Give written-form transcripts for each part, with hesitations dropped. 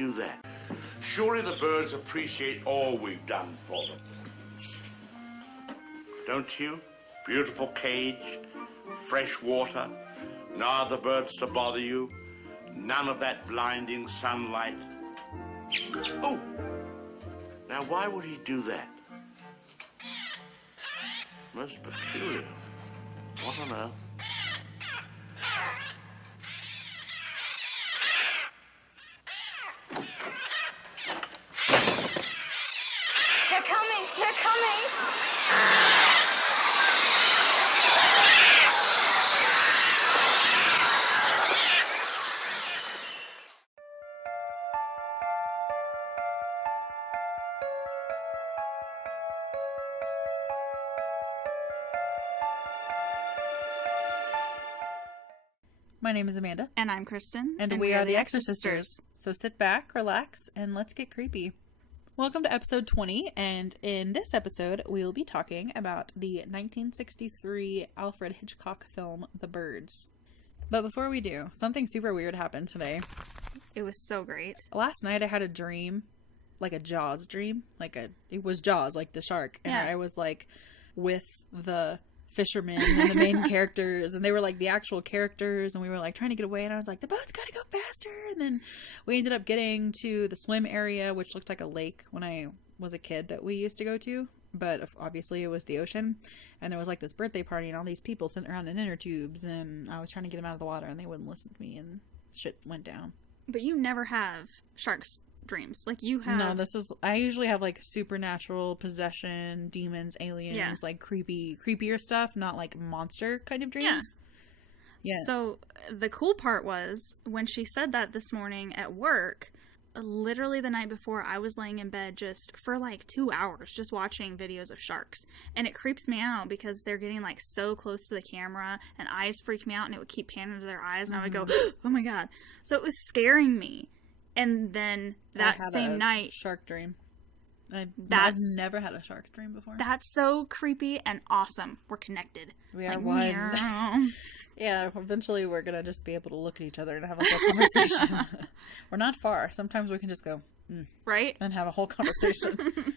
do that? Surely the birds appreciate all we've done for them. Don't you? Beautiful cage, fresh water, no other birds to bother you, none of that blinding sunlight. Oh! Now, why would he do that? Most peculiar. What on earth? They're coming! They're coming! My name is Amanda. And I'm Kristin. And we are the Exorcisters. So sit back, relax, and let's get creepy. Welcome to episode 20, and in this episode, we will be talking about the 1963 Alfred Hitchcock film, The Birds. But before we do, something super weird happened today. It was so great. Last night I had a dream, like a Jaws dream. It was Jaws, like the shark. And I was like with the fishermen and the main characters, and they were like the actual characters, and we were like trying to get away, and I was like, the boat's gotta go faster. And then we ended up getting to the swim area, which looked like a lake when I was a kid that we used to go to, but obviously it was the ocean. And there was like this birthday party and all these people sitting around in inner tubes, and I was trying to get them out of the water and they wouldn't listen to me, and shit went down. But you never have sharks dreams. Like you have... No, I usually have like supernatural possession, demons, aliens, like creepier stuff, not like monster kind of dreams. Yeah. So the cool part was when she said that this morning at work, literally the night before, I was laying in bed just for like 2 hours just watching videos of sharks, and it creeps me out because they're getting like so close to the camera, and eyes freak me out, and it would keep panning to their eyes, and I would go, oh my god. So it was scaring me. And then that same night, shark dream. I've never had a shark dream before. That's so creepy and awesome. We're connected. We are one. Yeah, eventually we're gonna just be able to look at each other and have a whole conversation. We're not far. Sometimes we can just go, right? And have a whole conversation.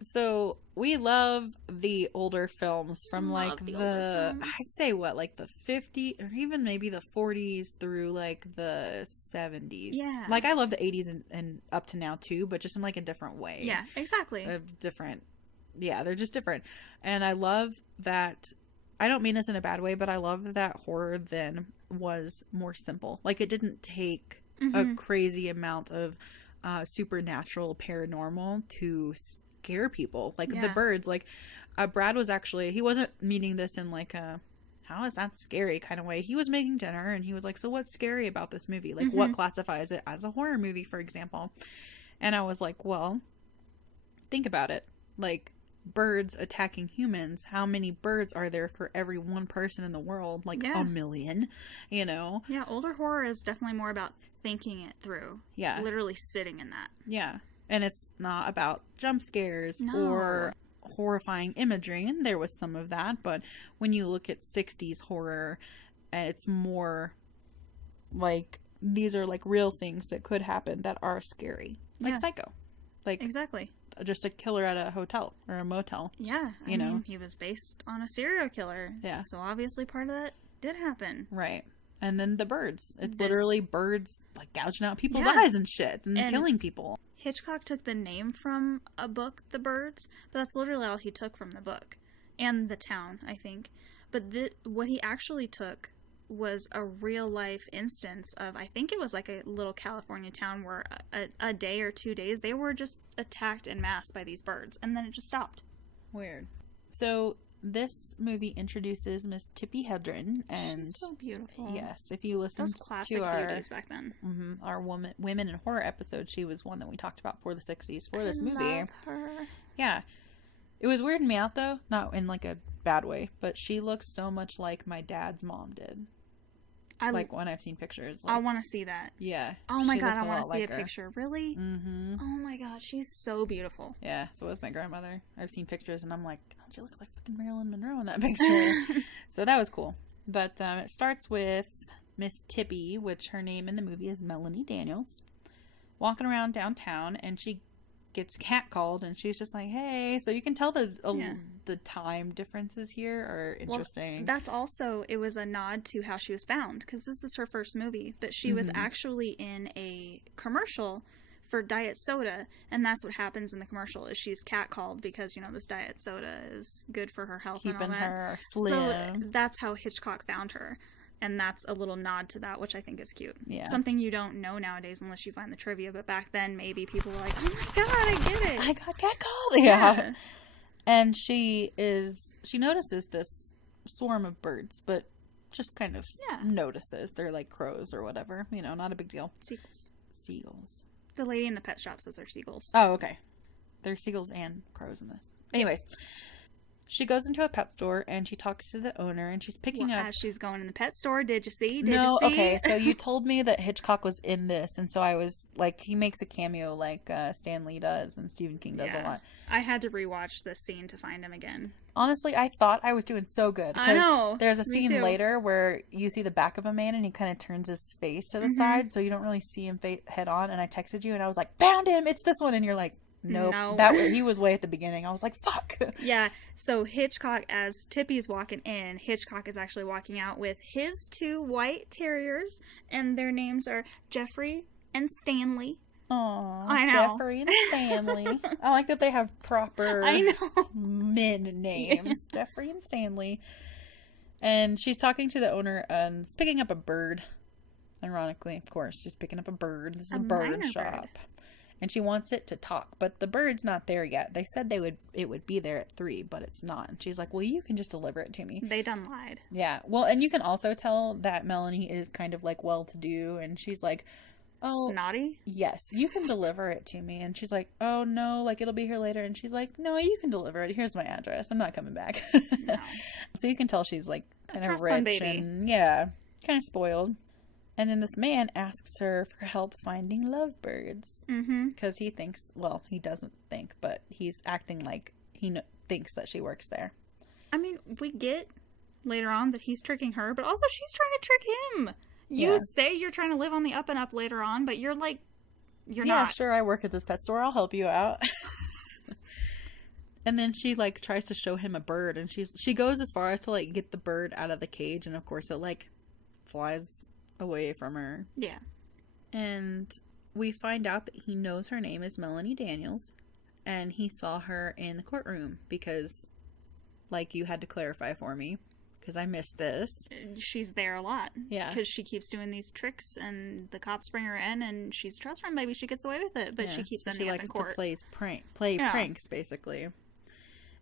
So we love the older films from like I'd say like the 50s or even maybe the 40s through like the 70s. Yeah. Like I love the 80s and up to now too, but just in like a different way. Yeah, exactly. They're just different. And I love that. I don't mean this in a bad way, but I love that horror then was more simple. Like it didn't take a crazy amount of supernatural paranormal to scare people. Like The Birds, like Brad was actually, he wasn't meaning this in like a how is that scary kind of way. He was making dinner and he was like, so what's scary about this movie? Like what classifies it as a horror movie, for example? And I was like, well, think about it. Like birds attacking humans, how many birds are there for every one person in the world? Like a million, you know? Yeah, older horror is definitely more about thinking it through. Yeah. Literally sitting in that. Yeah. And it's not about jump scares or horrifying imagery. And there was some of that. But when you look at 60s horror, it's more like these are like real things that could happen that are scary. Like Psycho. Like exactly. Just a killer at a hotel or a motel. Yeah. I mean, he was based on a serial killer. Yeah. So obviously part of that did happen. Right. And then The Birds. It's literally birds like gouging out people's eyes and shit and killing people. Hitchcock took the name from a book, The Birds, but that's literally all he took from the book. And the town, I think. But what he actually took was a real life instance of, I think it was like a little California town where a day or 2 days they were just attacked en masse by these birds, and then it just stopped. Weird. So this movie introduces Miss Tippi Hedren, and she's so beautiful. Yes, if you listen to back then. Our women in horror episode, she was one that we talked about for the 60s for this movie. Love her. Yeah. It was weirding me out though, not in like a bad way, but she looks so much like my dad's mom did. Like when I've seen pictures. Like, I want to see that. Yeah. Oh my god, I want to see a picture. Really? Mm-hmm. Oh my god, she's so beautiful. Yeah, so was my grandmother. I've seen pictures and I'm like, God, she looks like fucking Marilyn Monroe in that picture. So that was cool. But it starts with Miss Tippi, which her name in the movie is Melanie Daniels. walking around downtown, and she gets catcalled, and she's just like, hey. So you can tell the time differences here are interesting. Well, that's also, it was a nod to how she was found, because this is her first movie, but she was actually in a commercial for diet soda, and that's what happens in the commercial, is she's catcalled because, you know, this diet soda is good for her health, keeping and all that. her slim. So that's how Hitchcock found her, and that's a little nod to that, which I think is cute. Yeah. Something you don't know nowadays unless you find the trivia, but back then maybe people were like, oh my god, I get it, I got catcalled. Yeah. And she notices this swarm of birds, but just kind of notices. They're like crows or whatever, you know, not a big deal. Seagulls. The lady in the pet shop says they're seagulls. Oh, okay. There's seagulls and crows in this. Anyways, she goes into a pet store and she talks to the owner, and she's picking up. As she's going in the pet store, did you see? Okay. So you told me that Hitchcock was in this, and so I was like, he makes a cameo like Stan Lee does and Stephen King does a lot. I had to rewatch this scene to find him again. Honestly, I thought I was doing so good. I know. There's a scene later where you see the back of a man and he kind of turns his face to the side, so you don't really see him head on. And I texted you and I was like, found him! It's this one! And you're like, nope. No. He was way at the beginning. I was like, fuck! Yeah, so Hitchcock, as Tippy's walking in, Hitchcock is actually walking out with his 2 white terriers, and their names are Jeffrey and Stanley. Aw, Jeffrey and Stanley. I like that they have proper men names. Yeah. Jeffrey and Stanley. And she's talking to the owner and picking up a bird. Ironically, of course, she's picking up a bird. This is a bird shop. And she wants it to talk, but the bird's not there yet. They said it would be there at 3, but it's not. And she's like, well, you can just deliver it to me. They done lied. Yeah. Well, and you can also tell that Melanie is kind of like well-to-do, and she's like, oh, snotty? Yes, you can deliver it to me. And she's like, oh no, like it'll be here later. And she's like, no, you can deliver it. Here's my address. I'm not coming back. No. So you can tell she's like kind of rich and kind of spoiled. And then this man asks her for help finding lovebirds because he thinks, well, he doesn't think, but he's acting like he thinks that she works there. I mean, we get later on that he's tricking her, but also she's trying to trick him. You say you're trying to live on the up and up later on, but you're like, you're not. Yeah, sure, I work at this pet store. I'll help you out. And then she, like, tries to show him a bird, and she goes as far as to, like, get the bird out of the cage, and of course it, like, flies away from her. Yeah. And we find out that he knows her name is Melanie Daniels, and he saw her in the courtroom because, like, you had to clarify for me. Because I missed this. She's there a lot. Yeah. Because she keeps doing these tricks, and the cops bring her in, and she's a trust fund baby. She gets away with it, but she keeps ending up in court. She likes to play pranks, basically.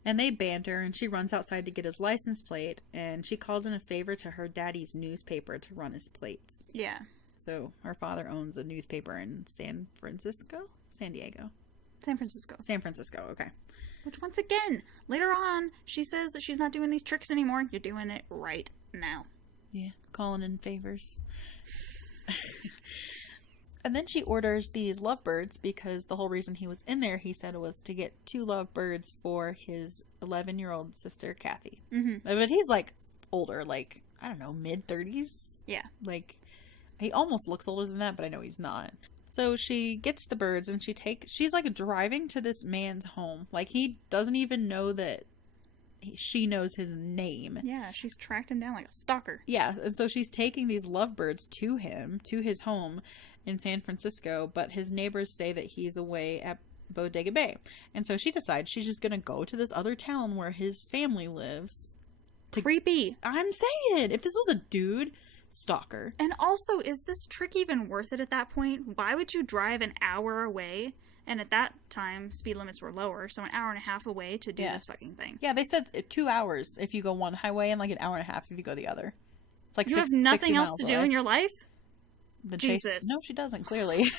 And they banter, and she runs outside to get his license plate, and she calls in a favor to her daddy's newspaper to run his plates. Yeah. So her father owns a newspaper in San Francisco? San Diego? San Francisco. San Francisco, okay. Which, once again, later on, she says that she's not doing these tricks anymore. You're doing it right now. Yeah, calling in favors. And then she orders these lovebirds because the whole reason he was in there, he said, was to get 2 lovebirds for his 11-year-old sister, Kathy. Mm-hmm. But he's, like, older, like, I don't know, mid-30s? Yeah. Like, he almost looks older than that, but I know he's not. So she gets the birds and she's like driving to this man's home. Like he doesn't even know that she knows his name. Yeah, she's tracked him down like a stalker. Yeah, and so she's taking these lovebirds to him, to his home in San Francisco, but his neighbors say that he's away at Bodega Bay. And so she decides she's just going to go to this other town where his family lives. Creepy. I'm saying, if this was a dude... stalker. And also, is this trick even worth it at that point? Why would you drive an hour away? And at that time, speed limits were lower, so an hour and a half away to do this fucking thing. Yeah, they said 2 hours if you go one highway and like an hour and a half if you go the other. It's like you have nothing else to do in your life? Jesus. No, she doesn't, clearly.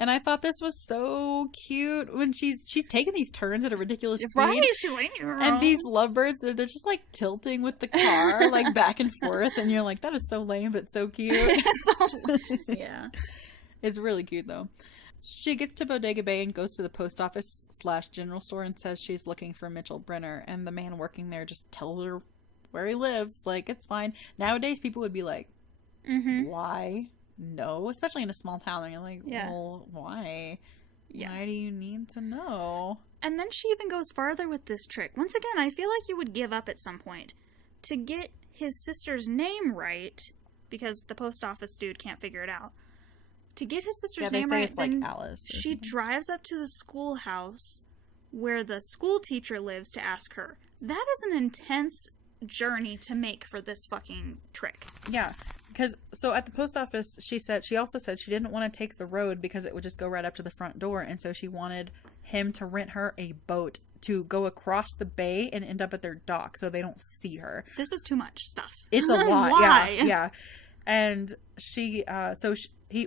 And I thought this was so cute when she's taking these turns at a ridiculous speed. Right, she's like, and these lovebirds, they're just like tilting with the car, like back and forth, and you're like, that is so lame, but so cute. Yeah. It's really cute, though. She gets to Bodega Bay and goes to the post office / general store and says she's looking for Mitchell Brenner, and the man working there just tells her where he lives. Like, it's fine. Nowadays, people would be like, why? know, especially in a small town. And you're like, Yeah. well, why? Yeah. Why do you need to know? And then she even goes farther with this trick. Once again, I feel like you would give up at some point. To get his sister's name right, because the post office dude can't figure it out. To get his sister's they name say right, it's like then Alice or she something. drives up to the schoolhouse where the school teacher lives to ask her. That is an intense journey to make for this fucking trick. Yeah, because so at the post office, she also said she didn't want to take the road because it would just go right up to the front door, and so she wanted him to rent her a boat to go across the bay and end up at their dock so they don't see her. This is too much stuff. It's a lot. Why? Yeah. And he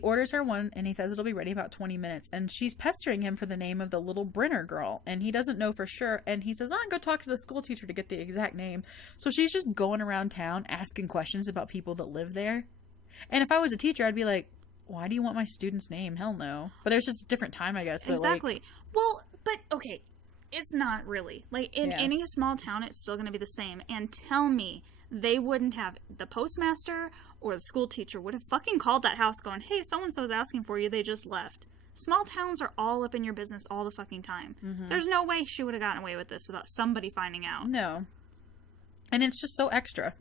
orders her one, and he says it'll be ready about 20 minutes. And she's pestering him for the name of the little Brenner girl, and he doesn't know for sure. And he says, "I'm going to go talk to the school teacher to get the exact name." So she's just going around town asking questions about people that live there. And if I was a teacher, I'd be like, "Why do you want my student's name? Hell no." But it's just a different time, I guess. But Exactly. Well, but okay, it's not really. Like, in Yeah. any small town, it's still going to be the same. And tell me they wouldn't have, the postmaster or the school teacher would have fucking called that house going, "Hey, so-and-so's asking for you, they just left." Small towns are all up in your business all the fucking time. Mm-hmm. There's no way she would have gotten away with this without somebody finding out. No. And it's just so extra.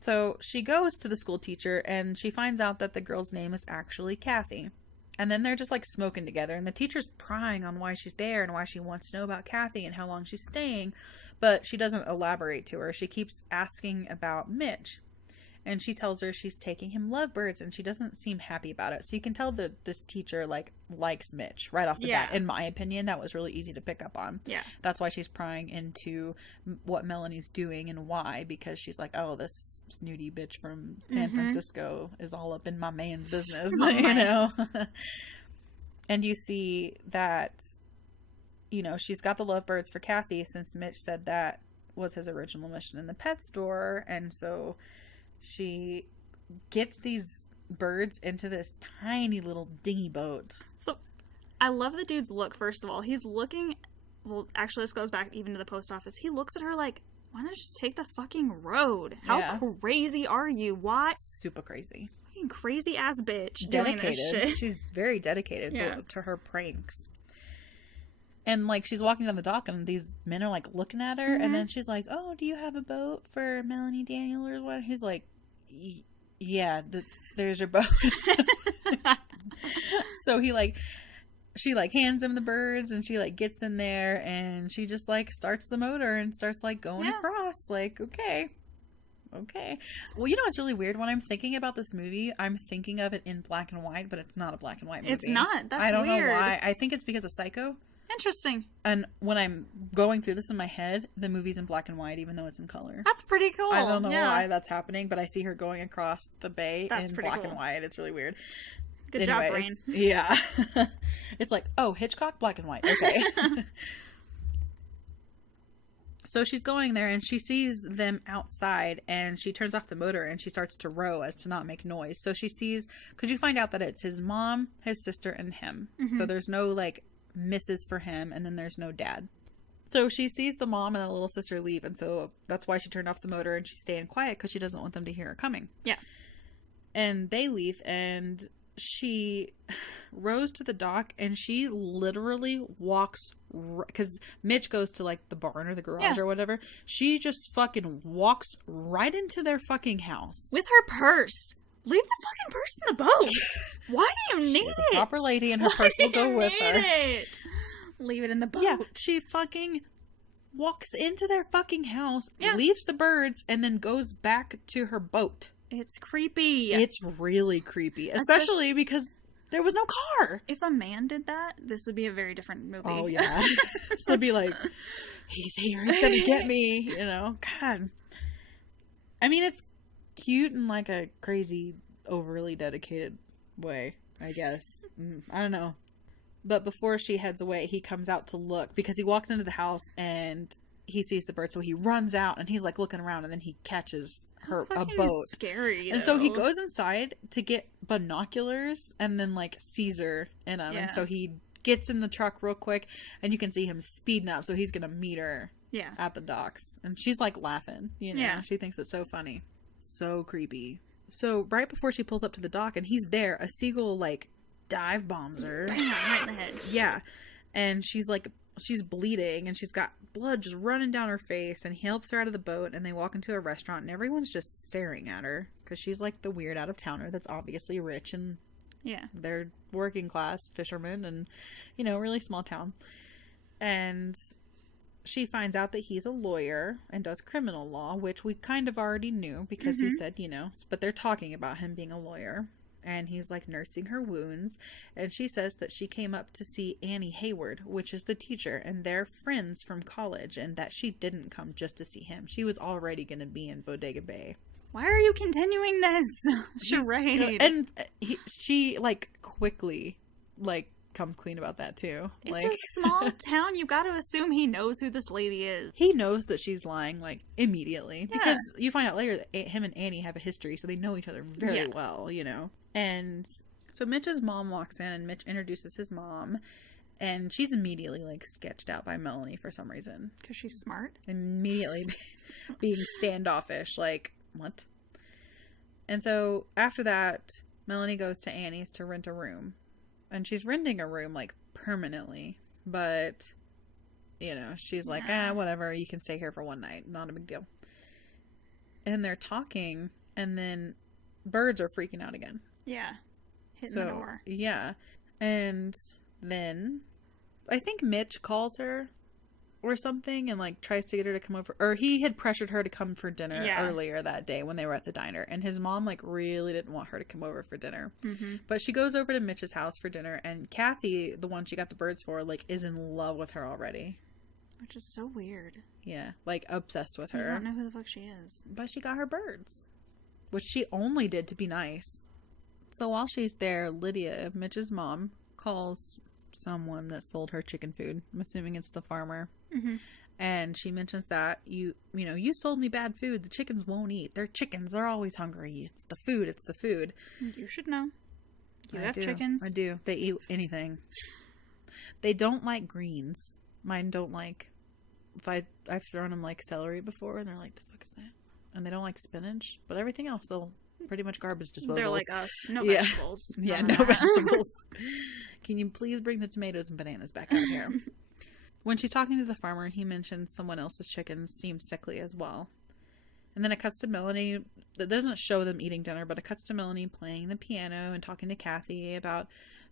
So she goes to the school teacher, and she finds out that the girl's name is actually Kathy. And then they're just like smoking together, and the teacher's prying on why she's there and why she wants to know about Kathy and how long she's staying, but she doesn't elaborate to her. She keeps asking about Mitch, and she tells her she's taking him lovebirds, and she doesn't seem happy about it. So you can tell that this teacher likes Mitch right off the bat. In my opinion, that was really easy to pick up on. Yeah. That's why she's prying into what Melanie's doing and why, because she's like, "Oh, this snooty bitch from San Francisco is all up in my man's business," you know? And you see that, you know, she's got the lovebirds for Kathy since Mitch said that was his original mission in the pet store. And so she gets these birds into this tiny little dinghy boat. So, I love the dude's look, first of all. He's looking, well, actually, this goes back even to the post office. He looks at her like, why not just take the fucking road? How crazy are you? Why? Super crazy. Fucking crazy ass bitch doing this shit. She's very dedicated to her pranks. And, like, she's walking down the dock, and these men are, like, looking at her. And then she's like, "Oh, do you have a boat for Melanie Daniel or what?" He's like, "Yeah, there's your boat." So she, like, hands him the birds, and she, like, gets in there, and she just, like, starts the motor and starts, like, going across. Like, okay. Well, you know what's really weird? When I'm thinking about this movie, I'm thinking of it in black and white, but it's not a black and white movie. It's not. That's weird. I don't know why. I think it's because of Psycho. Interesting. And when I'm going through this in my head, the movie's in black and white, even though it's in color. That's pretty cool. I don't know why that's happening, but I see her going across the bay in black cool. and white. It's really weird. Good job, brain. Yeah. It's like, oh, Hitchcock, black and white. Okay. So she's going there, and she sees them outside, and she turns off the motor, and she starts to row as to not make noise. So she sees, because you find out that it's his mom, his sister, and him. So there's no, like, misses for him, and then there's no dad. So she sees the mom and the little sister leave, and so that's why she turned off the motor, and she's staying quiet, because she doesn't want them to hear her coming. Yeah. And they leave, and she rows to the dock, and she literally walks, because Mitch goes to, like, the barn or the garage or whatever. She just fucking walks right into their fucking house. With her purse. Leave the fucking purse in the boat. Why do you need She's it? a proper lady, and her purse will go with her. Leave it in the boat. Yeah, she fucking walks into their fucking house, leaves the birds, and then goes back to her boat. It's creepy. It's really creepy, especially because there was no car. If a man did that, this would be a very different movie. Oh, yeah. So it'd be like, he's here, he's gonna get me, you know? God. I mean, it's cute in, like, a crazy, overly dedicated way, I guess. I don't know. But before she heads away, he comes out to look, because he walks into the house, and he sees the bird, so he runs out, and he's, like, looking around, and then he catches a boat. Scary, and so he goes inside to get binoculars, and then, like, sees her in them. And so he gets in the truck real quick, and you can see him speeding up, so he's gonna meet her at the docks. And she's, like, laughing, you know? She thinks it's so funny. So creepy. So right before she pulls up to the dock and he's there, a seagull like dive bombs her. Bam, right in the head. Yeah. And she's bleeding and she's got blood just running down her face, and he helps her out of the boat and they walk into a restaurant and everyone's just staring at her because she's like the weird out of towner that's obviously rich, and they're working class fishermen and, you know, really small town. And she finds out that he's a lawyer and does criminal law, which we kind of already knew because he said, you know, but they're talking about him being a lawyer. And he's like nursing her wounds. And she says that she came up to see Annie Hayward, which is the teacher, and they're friends from college, and that she didn't come just to see him. She was already going to be in Bodega Bay. Why are you continuing this charade? And she like quickly like comes clean about that too. It's like, a small town. You got to assume he knows who this lady is. He knows that she's lying like immediately because you find out later that him and Annie have a history, so they know each other very well, you know. And so Mitch's mom walks in and Mitch introduces his mom, and she's immediately like sketched out by Melanie for some reason because she's smart. Immediately being standoffish, like what? And so after that, Melanie goes to Annie's to rent a room. And she's renting a room, like, permanently. But, you know, she's like, whatever, you can stay here for one night. Not a big deal. And they're talking, and then birds are freaking out again. Yeah. Hitting the door. Yeah. And then I think Mitch calls her or something and, like, tries to get her to come over. Or he had pressured her to come for dinner earlier that day when they were at the diner. And his mom, like, really didn't want her to come over for dinner. Mm-hmm. But she goes over to Mitch's house for dinner. And Kathy, the one she got the birds for, like, is in love with her already. Which is so weird. Yeah. Like, obsessed with her. I don't know who the fuck she is. But she got her birds. Which she only did to be nice. So while she's there, Lydia, Mitch's mom, calls someone that sold her chicken food. I'm assuming it's the farmer. Mm-hmm. And she mentions that you sold me bad food. The chickens won't eat. They're chickens. They're always hungry. It's the food. It's the food. You should know. You have chickens. I do. They eat anything. They don't like greens. Mine don't like. I've thrown them like celery before, and they're like, "The fuck is that?" And they don't like spinach, but everything else they'll pretty much garbage disposals. They're like us. No vegetables. Yeah, no vegetables. Can you please bring the tomatoes and bananas back out here? When she's talking to the farmer, he mentions someone else's chickens seem sickly as well. And then it cuts to Melanie. That doesn't show them eating dinner, but it cuts to Melanie playing the piano and talking to Kathy about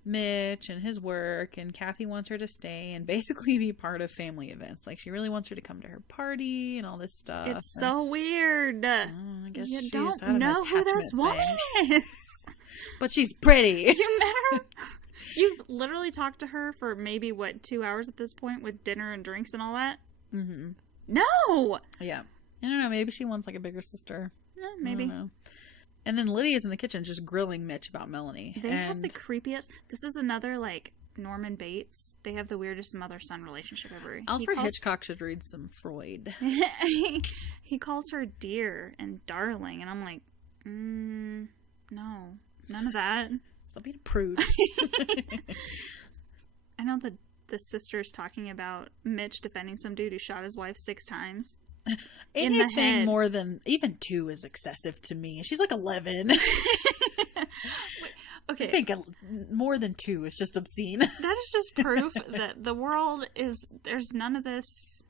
Mitch and his work. And Kathy wants her to stay and basically be part of family events. Like, she really wants her to come to her party and all this stuff. It's so weird. I guess you she's don't know who this woman is. But she's pretty. You met her? You've literally talked to her for maybe, 2 hours at this point with dinner and drinks and all that? Mm-hmm. No! Yeah. I don't know. Maybe she wants, like, a bigger sister. Maybe. I don't know. And then Lydia's in the kitchen just grilling Mitch about Melanie. They have the creepiest... This is another, like, Norman Bates. They have the weirdest mother-son relationship ever. Alfred Hitchcock should read some Freud. He calls her dear and darling, and I'm like, no. None of that. Stop being a prude. I know the sister's talking about Mitch defending some dude who shot his wife 6 times. Anything more than even 2 is excessive to me. She's like 11. Okay. I think more than 2 is just obscene. That is just proof that the world is, there's none of this,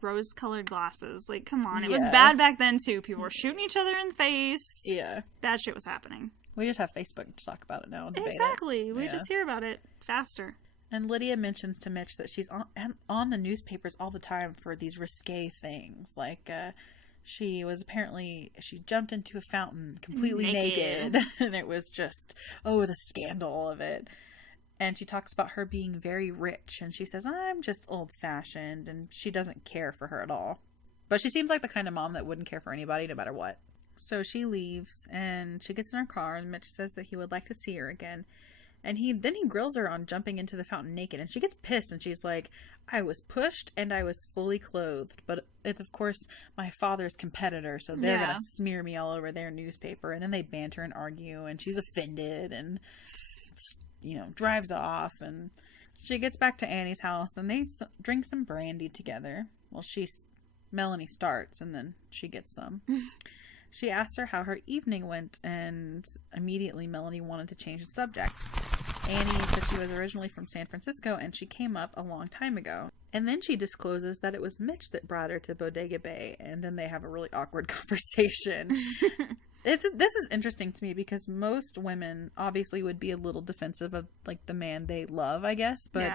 rose-colored glasses. Like, come on. It was bad back then, too. People were shooting each other in the face. Yeah. Bad shit was happening. We just have Facebook to talk about it now and debate Exactly. We just hear about it faster. And Lydia mentions to Mitch that she's on the newspapers all the time for these risque things. Like, she jumped into a fountain completely naked. And it was just, the scandal of it. And she talks about her being very rich. And she says, I'm just old-fashioned. And she doesn't care for her at all. But she seems like the kind of mom that wouldn't care for anybody no matter what. So she leaves, and she gets in her car, and Mitch says that he would like to see her again. And then he grills her on jumping into the fountain naked, and she gets pissed, and she's like, I was pushed, and I was fully clothed, but it's, of course, my father's competitor, so they're gonna smear me all over their newspaper. And then they banter and argue, and she's offended, and, drives off, and she gets back to Annie's house, and they drink some brandy together. Well, Melanie starts, and then she gets some. She asked her how her evening went, and immediately Melanie wanted to change the subject. Annie said she was originally from San Francisco and she came up a long time ago. And then she discloses that it was Mitch that brought her to Bodega Bay, and then they have a really awkward conversation. This is interesting to me because most women obviously would be a little defensive of like the man they love, I guess, but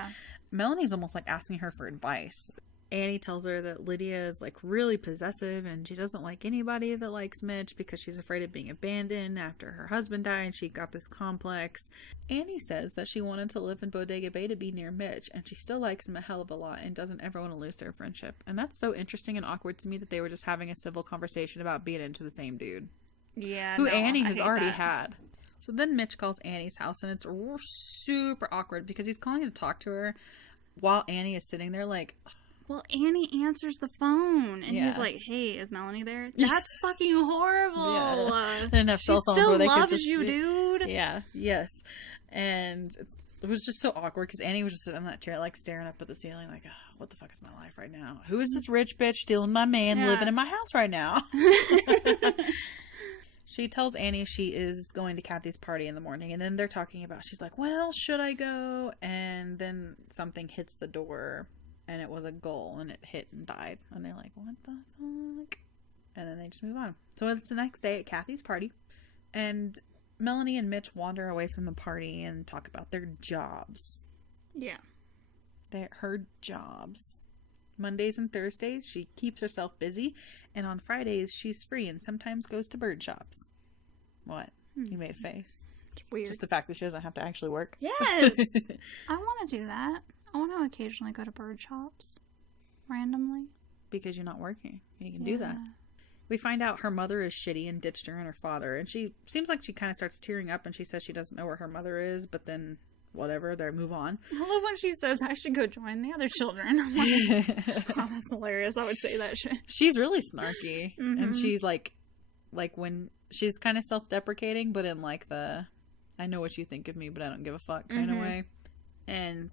Melanie's almost like asking her for advice. Annie tells her that Lydia is like really possessive and she doesn't like anybody that likes Mitch because she's afraid of being abandoned after her husband died. She got this complex. Annie says that she wanted to live in Bodega Bay to be near Mitch, and she still likes him a hell of a lot and doesn't ever want to lose their friendship. And that's so interesting and awkward to me that they were just having a civil conversation about being into the same dude. Yeah. Who Annie has already had. So then Mitch calls Annie's house, and it's super awkward because he's calling to talk to her while Annie is sitting there like... Well, Annie answers the phone, and he's like, "Hey, is Melanie there?" That's fucking horrible. Yeah. They didn't have cell phones where they could just... She still loves you, dude. Yeah, yes. And it was just so awkward because Annie was just sitting in that chair, like, staring up at the ceiling, like, oh, what the fuck is my life right now? Who is this rich bitch stealing my man living in my house right now? She tells Annie she is going to Kathy's party in the morning, and then they're talking about, she's like, well, should I go? And then something hits the door. And it was a gull, and it hit and died. And they're like, what the fuck? And then they just move on. So it's the next day at Kathy's party. And Melanie and Mitch wander away from the party and talk about their jobs. Yeah. Her jobs. Mondays and Thursdays, she keeps herself busy. And on Fridays, she's free and sometimes goes to bird shops. What? You made a face. It's weird. Just the fact that she doesn't have to actually work. Yes! I want to do that. I want to occasionally go to bird shops. Randomly. Because you're not working. You can do that. We find out her mother is shitty and ditched her and her father. And she seems like she kind of starts tearing up and she says she doesn't know where her mother is. But then, whatever, they move on. I love when she says, I should go join the other children. I'm like, oh, that's hilarious. I would say that shit. She's really snarky. Mm-hmm. And she's like when she's kind of self-deprecating, but in like the, I know what you think of me, but I don't give a fuck kind of way. And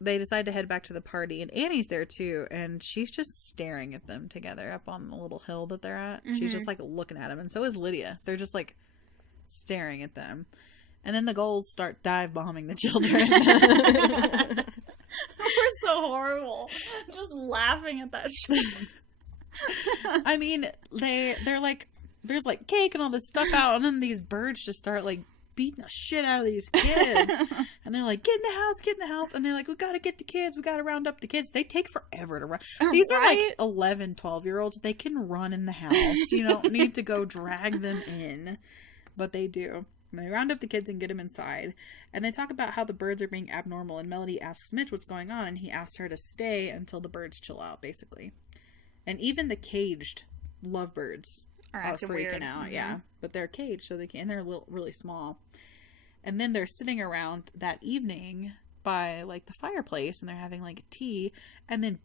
they decide to head back to the party, and Annie's there too, and she's just staring at them together up on the little hill that they're at. She's just like looking at them, and so is Lydia. They're just like staring at them. And then the gulls start dive bombing the children. We're so horrible. Just laughing at that shit. I mean, they're like, there's like cake and all this stuff out, and then these birds just start like beating the shit out of these kids. And they're like, get in the house. And they're like, we gotta get the kids. We gotta round up the kids. They take forever to run. These are like 11, 12-year-olds. They can run in the house. You don't need to go drag them in. But they do. And they round up the kids and get them inside. And they talk about how the birds are being abnormal. And Melody asks Mitch what's going on. And he asks her to stay until the birds chill out, basically. And even the caged lovebirds are freaking out. Yeah. But they're caged, so they can. And they're really small. And then they're sitting around that evening by like the fireplace, and they're having like tea. And then,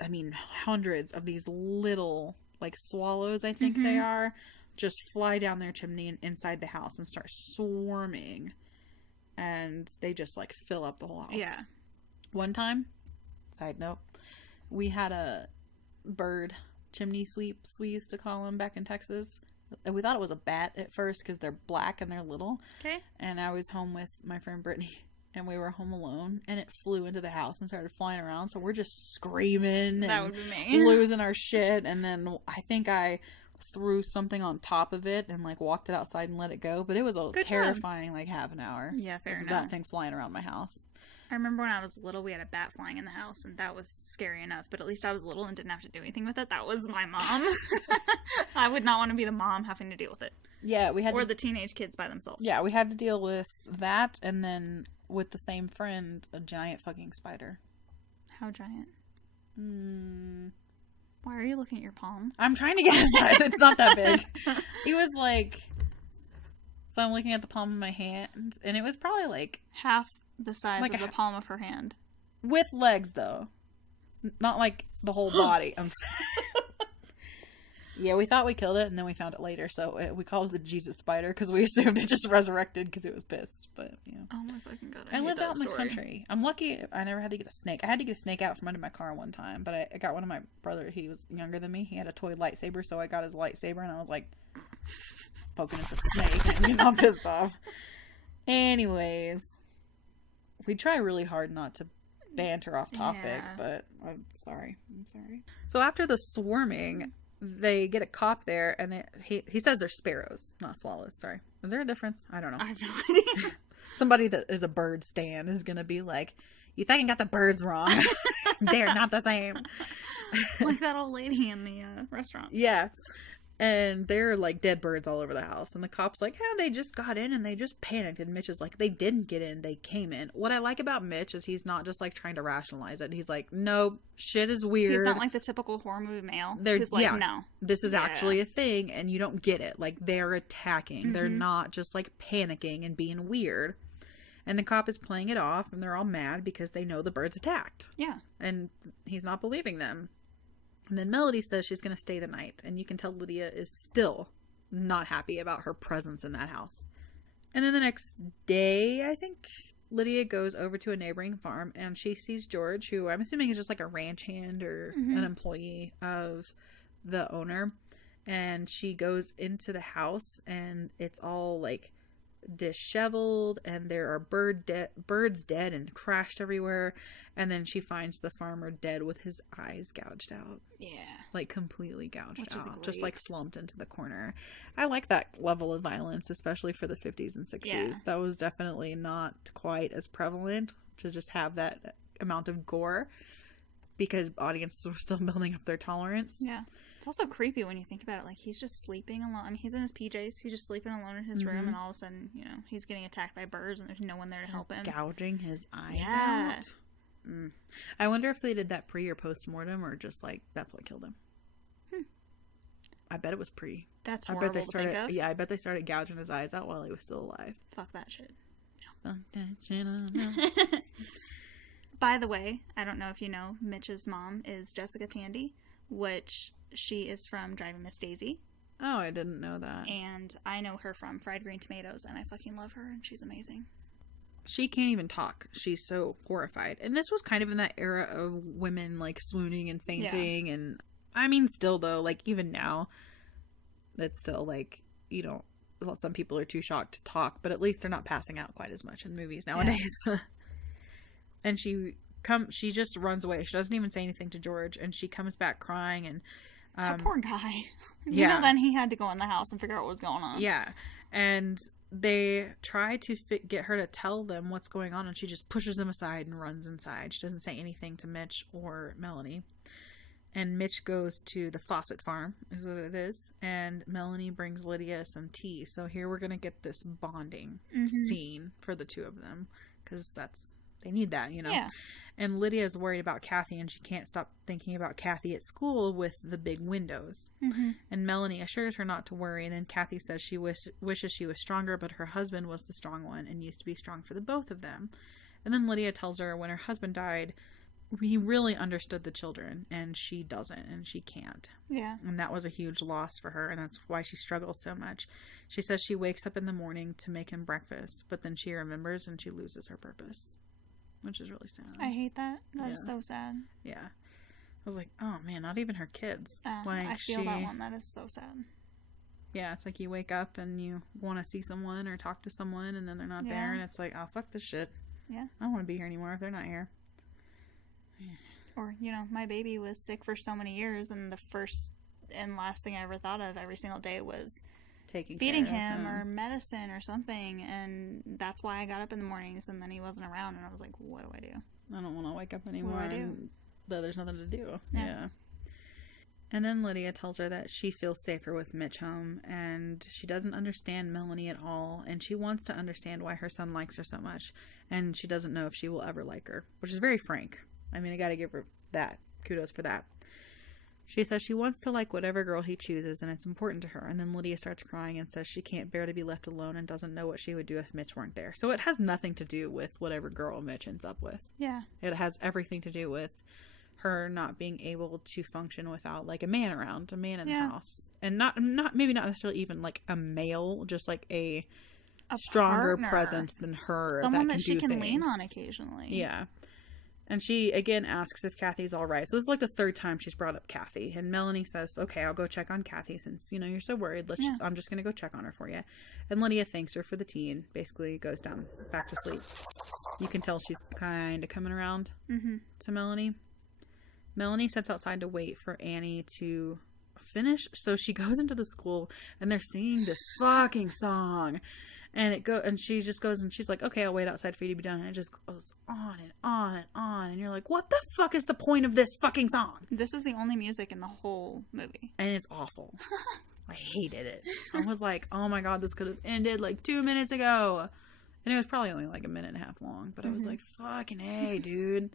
I mean, hundreds of these little like swallows, I think they are, just fly down their chimney and inside the house and start swarming. And they just like fill up the whole house. Yeah. One time, side note, we had a bird chimney sweeps, we used to call them back in Texas. And we thought it was a bat at first because they're black and they're little. Okay. And I was home with my friend Brittany, and we were home alone, and it flew into the house and started flying around. So we're just screaming that and would be me. Losing our shit. And then I think I threw something on top of it and like walked it outside and let it go. But it was a terrifying like half an hour. Yeah, fair enough. That thing flying around my house. I remember when I was little, we had a bat flying in the house, and that was scary enough, but at least I was little and didn't have to do anything with it. That was my mom. I would not want to be the mom having to deal with it. Yeah, we had Or the teenage kids by themselves. Yeah, we had to deal with that, and then with the same friend, a giant fucking spider. How giant? Why are you looking at your palm? I'm trying to get a size. It's not that big. It was like... So I'm looking at the palm of my hand, and it was probably like... half the size like of the palm of her hand. With legs, though. Not like the whole body. I'm sorry. Yeah, we thought we killed it, and then we found it later, so we called it the Jesus spider, because we assumed it just resurrected because it was pissed, but, yeah. Oh my fucking god, I lived out in the country. I'm lucky I never had to get a snake. I had to get a snake out from under my car one time, but I got one of my brother, he was younger than me, he had a toy lightsaber, so I got his lightsaber, and I was like, poking at the snake, and getting all pissed off. Anyways, we try really hard not to banter off topic, but I'm sorry. So after the swarming, they get a cop there, and he says they're sparrows, not swallows. Sorry. Is there a difference? I don't know. I have no idea. Somebody that is a bird stan is going to be like, you fucking got the birds wrong. They're not the same. Like that old lady in the restaurant. Yeah. And they're like dead birds all over the house. And the cop's like, yeah, they just got in and they just panicked. And Mitch is like, they didn't get in, they came in. What I like about Mitch is he's not just like trying to rationalize it. He's like, no, shit is weird. He's not like the typical horror movie male. Who's like, no. This is actually a thing and you don't get it. Like, they're attacking. Mm-hmm. They're not just like panicking and being weird. And the cop is playing it off and they're all mad because they know the birds attacked. Yeah. And he's not believing them. And then Melody says she's going to stay the night. And you can tell Lydia is still not happy about her presence in that house. And then the next day, I think, Lydia goes over to a neighboring farm. And she sees George, who I'm assuming is just like a ranch hand or an employee of the owner. And she goes into the house and it's all like disheveled. And there are birds dead and crashed everywhere. And then she finds the farmer dead with his eyes gouged out. Yeah. Like completely gouged out. Just like slumped into the corner. I like that level of violence, especially for the 50s and 60s. Yeah. That was definitely not quite as prevalent to just have that amount of gore because audiences were still building up their tolerance. Yeah. It's also creepy when you think about it. Like, he's just sleeping alone. I mean, he's in his PJs. He's just sleeping alone in his room, and all of a sudden, you know, he's getting attacked by birds, and there's no one there to help him. Gouging his eyes out. I wonder if they did that pre or post-mortem, or just, like, that's what killed him. I bet it was pre. That's horrible to think of. Yeah, I bet they started gouging his eyes out while he was still alive. Fuck that shit. Fuck that shit. By the way, I don't know if you know, Mitch's mom is Jessica Tandy, which she is from Driving Miss Daisy. Oh, I didn't know that. And I know her from Fried Green Tomatoes, and I fucking love her, and she's amazing. She can't even talk. She's so horrified. And this was kind of in that era of women, like, swooning and fainting. Yeah. And, I mean, still, though, like, even now, that's still, like, you know, well, some people are too shocked to talk, but at least they're not passing out quite as much in movies nowadays. Yeah. And she just runs away. She doesn't even say anything to George, and she comes back crying, and that poor guy. You know, then he had to go in the house and figure out what was going on. Yeah. And they try to get her to tell them what's going on, and she just pushes them aside and runs inside. She doesn't say anything to Mitch or Melanie. And Mitch goes to the Fawcett farm, is what it is. And Melanie brings Lydia some tea. So here we're going to get this bonding scene for the two of them. Because they need that, you know? Yeah. And Lydia is worried about Kathy, and she can't stop thinking about Kathy at school with the big windows. And Melanie assures her not to worry, and then Kathy says she wishes she was stronger, but her husband was the strong one and used to be strong for the both of them. And then Lydia tells her when her husband died, he really understood the children, and she doesn't, and she can't. Yeah. And that was a huge loss for her, and that's why she struggles so much. She says she wakes up in the morning to make him breakfast, but then she remembers and she loses her purpose. Which is really sad. I hate that. That is so sad. Yeah. I was like, oh man, not even her kids. Like, I feel that one. That is so sad. Yeah, it's like you wake up and you want to see someone or talk to someone, and then they're not there, and it's like, oh, fuck this shit. Yeah. I don't want to be here anymore if they're not here. Or, you know, my baby was sick for so many years, and the first and last thing I ever thought of every single day was feeding him or medicine or something, and that's why I got up in the mornings, and then he wasn't around, and I was like, what do I do? I don't want to wake up anymore. What do I do? And there's nothing to do. Yeah. And then Lydia tells her that she feels safer with Mitch home, and she doesn't understand Melanie at all, and she wants to understand why her son likes her so much, and she doesn't know if she will ever like her, which is very frank. I mean, I gotta give her that. Kudos for that. She says she wants to like whatever girl he chooses, and it's important to her. And then Lydia starts crying and says she can't bear to be left alone and doesn't know what she would do if Mitch weren't there. So it has nothing to do with whatever girl Mitch ends up with. Yeah. It has everything to do with her not being able to function without like a man around, a man in the Yeah. house, and not maybe not necessarily even like a male, just like a stronger partner. presence than her, Someone that that she do can lean things. on occasionally. Yeah. And she again asks if Kathy's all right. So this is like the third time she's brought up Kathy, and Melanie says, "Okay, I'll go check on Kathy since you're so worried. I'm just gonna go check on her for you." And Lydia thanks her for the tea and basically goes down back to sleep. You can tell she's kind of coming around to Melanie. Melanie sits outside to wait for Annie to finish. So she goes into the school and they're singing this fucking song. And she just goes and she's like, "Okay, I'll wait outside for you to be done." And it just goes on and on and on. And you're like, what the fuck is the point of this fucking song? This is the only music in the whole movie. And it's awful. I hated it. I was like, oh my god, this could have ended like 2 minutes ago. And it was probably only like a minute and a half long. But I was like, fucking hey, dude.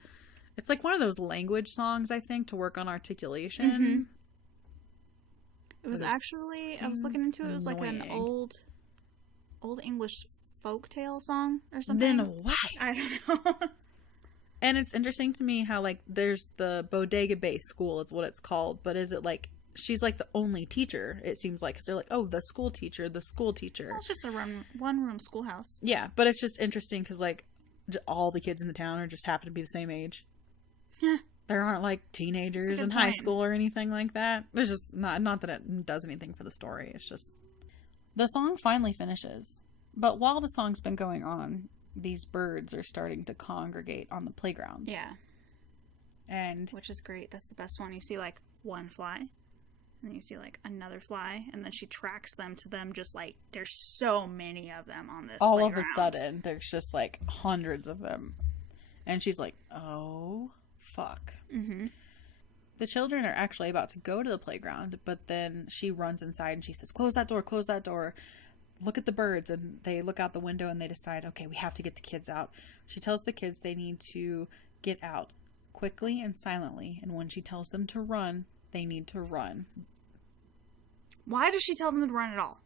It's like one of those language songs, I think, to work on articulation. It was actually, I was looking into it, it was like an old English folktale song or something. Then why? I don't know. And it's interesting to me how like there's the Bodega Bay School is what it's called, but is it like she's like the only teacher, it seems like, because they're like, oh, the school teacher. Well, it's just a one-room schoolhouse. Yeah, but it's just interesting because like all the kids in the town are just happen to be the same age. Yeah. There aren't like teenagers in high school or anything like that. There's just not that it does anything for the story. It's just the song finally finishes. But while the song's been going on, these birds are starting to congregate on the playground. Yeah. And which is great. That's the best one. You see like one fly, and then you see like another fly, and then she tracks them to them just like there's so many of them on this all playground. of a sudden there's just like hundreds of them. And she's like, oh fuck. The children are actually about to go to the playground, but then she runs inside and she says, close that door, look at the birds. And they look out the window and they decide, okay, we have to get the kids out. She tells the kids they need to get out quickly and silently, and when she tells them to run, they need to run. Why does she tell them to run at all?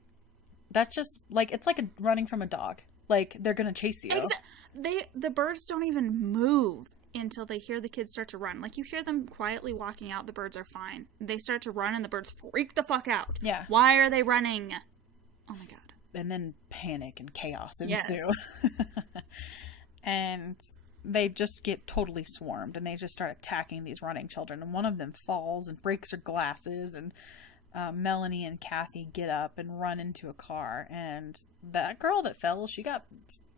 That's just like, it's like running from a dog. Like, they're gonna chase you. The birds don't even move until they hear the kids start to run. Like, you hear them quietly walking out, the birds are fine. They start to run and the birds freak the fuck out. Yeah. Why are they running? Oh my god. And then panic and chaos ensue. Yes. And they just get totally swarmed and they just start attacking these running children. And one of them falls and breaks her glasses, and Melanie and Kathy get up and run into a car. And that girl that fell, she got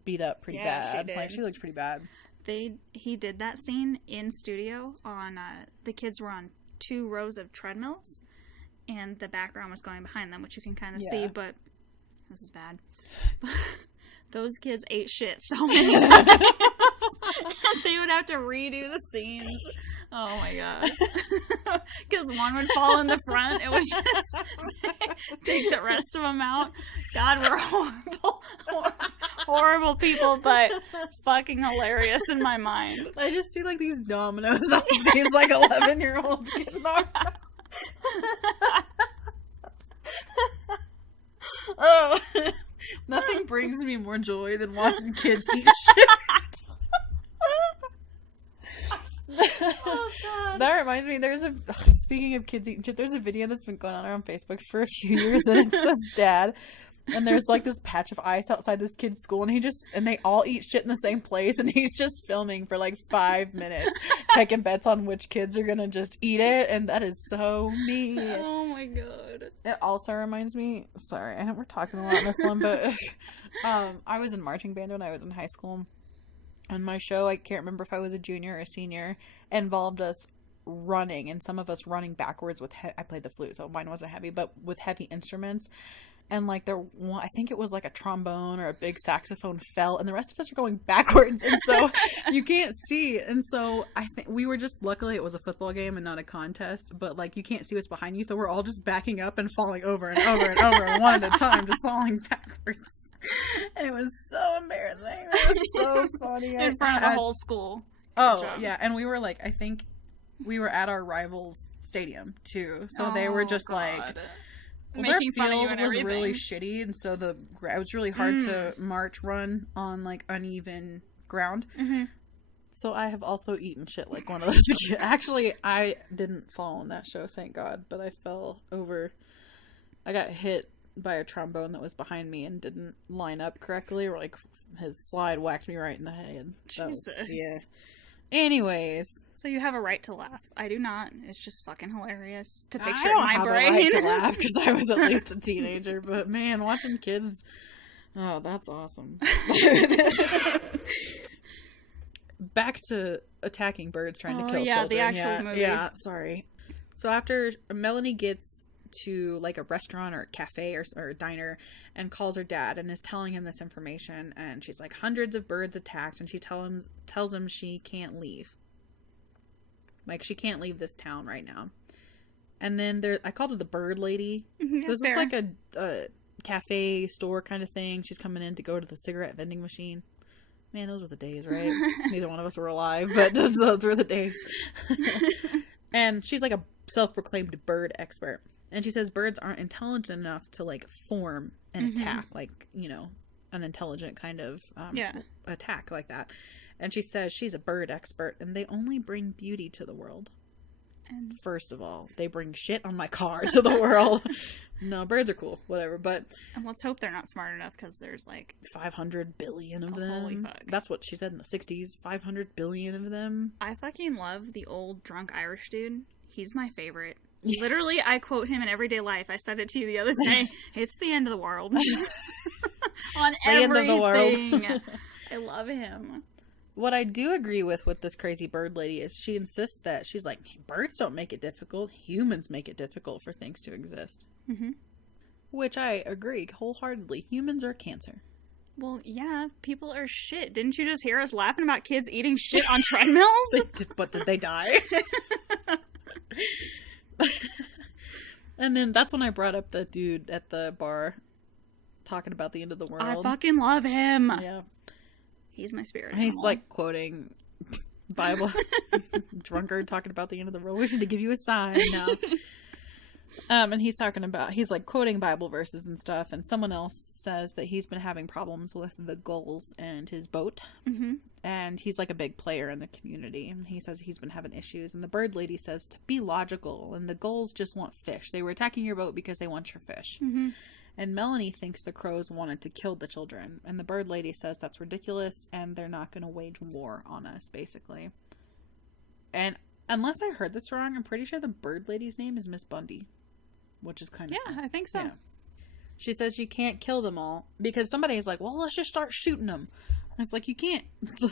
beat up pretty bad. She did. Like, she looked pretty bad. He did that scene in studio on the kids were on 2 rows of treadmills and the background was going behind them, which you can kind of see, but this is bad. Those kids ate shit so many times. They would have to redo the scenes. Oh my god. Because one would fall in the front, it would just take the rest of them out. God, we're horrible people, but fucking hilarious in my mind. I just see like these dominoes off of these like 11-year-olds getting knocked out. Oh, nothing brings me more joy than watching kids eat shit. Oh god. That reminds me, speaking of kids eating shit, there's a video that's been going on Facebook for a few years, and it's this dad, and there's like this patch of ice outside this kid's school, and they all eat shit in the same place, and he's just filming for like 5 minutes, taking bets on which kids are gonna just eat it, and that is so me. Oh my god. It also reminds me, sorry, I know we're talking a lot on this one, but I was in marching band when I was in high school. And my show, I can't remember if I was a junior or a senior, involved us running, and some of us running backwards with I played the flute, so mine wasn't heavy, but with heavy instruments. And like I think it was like a trombone or a big saxophone fell, and the rest of us are going backwards, and so you can't see. And so I think we were just, luckily it was a football game and not a contest, but like you can't see what's behind you, so we're all just backing up and falling over and over and over, and one at a time, just falling backwards. And it was so embarrassing. It was so funny. In front of the whole school. Yeah. And we were like, I think we were at our rivals' stadium too. So they were just like, making their fun of you field and was everything. really shitty. And so it was really hard to run on like uneven ground. So I have also eaten shit like one of those kids. Actually, I didn't fall on that show, thank God, but I fell over. I got hit by a trombone that was behind me and didn't line up correctly, or like his slide whacked me right in the head. Jesus. Yeah. Anyways. So you have a right to laugh. I do not. It's just fucking hilarious to picture I don't in my have brain. a right to laugh because I was at least a teenager, but man, watching kids, oh, that's awesome. Back to attacking birds trying to kill children. The actual movie. Yeah, sorry. So after Melanie gets to like a restaurant or a cafe or a diner and calls her dad and is telling him this information, and she's like, hundreds of birds attacked, and she tells him she can't leave. Like, she can't leave this town right now. And then I called her the bird lady. Yeah, this fair. is like a cafe store kind of thing. She's coming in to go to the cigarette vending machine. Man, those were the days, right? Neither one of us were alive, but those were the days. And she's like a self-proclaimed bird expert. And she says birds aren't intelligent enough to, like, form an attack, like, you know, an intelligent kind of attack like that. And she says she's a bird expert, and they only bring beauty to the world. And first of all, they bring shit on my car to the world. No, birds are cool, whatever, but... And let's hope they're not smart enough, because there's, like... 500 billion of them. Holy fuck. That's what she said in the 60s. 500 billion of them. I fucking love the old drunk Irish dude. He's my favorite. Literally, I quote him in everyday life. I said it to you the other day. It's the end of the world. On everything. End of the world. I love him. What I do agree with this crazy bird lady is she insists that she's like, birds don't make it difficult. Humans make it difficult for things to exist. Mm-hmm. Which I agree wholeheartedly. Humans are cancer. Well, yeah, people are shit. Didn't you just hear us laughing about kids eating shit on treadmills? But did they die? And then that's when I brought up the dude at the bar talking about the end of the world. I fucking love him. Yeah. He's my spirit. He's like quoting Bible. Drunkard talking about the end of the world. Wishing to give you a sign now. And he's like quoting Bible verses and stuff. And someone else says that he's been having problems with the gulls and his boat. Mm-hmm. And he's like a big player in the community. And he says he's been having issues. And the bird lady says to be logical. And the gulls just want fish. They were attacking your boat because they want your fish. Mm-hmm. And Melanie thinks the crows wanted to kill the children. And the bird lady says that's ridiculous. And they're not going to wage war on us, basically. And unless I heard this wrong, I'm pretty sure the bird lady's name is Miss Bundy. Which is kind of cool. I think so. Yeah. She says you can't kill them all because somebody's like, well, let's just start shooting them. And it's like, you can't.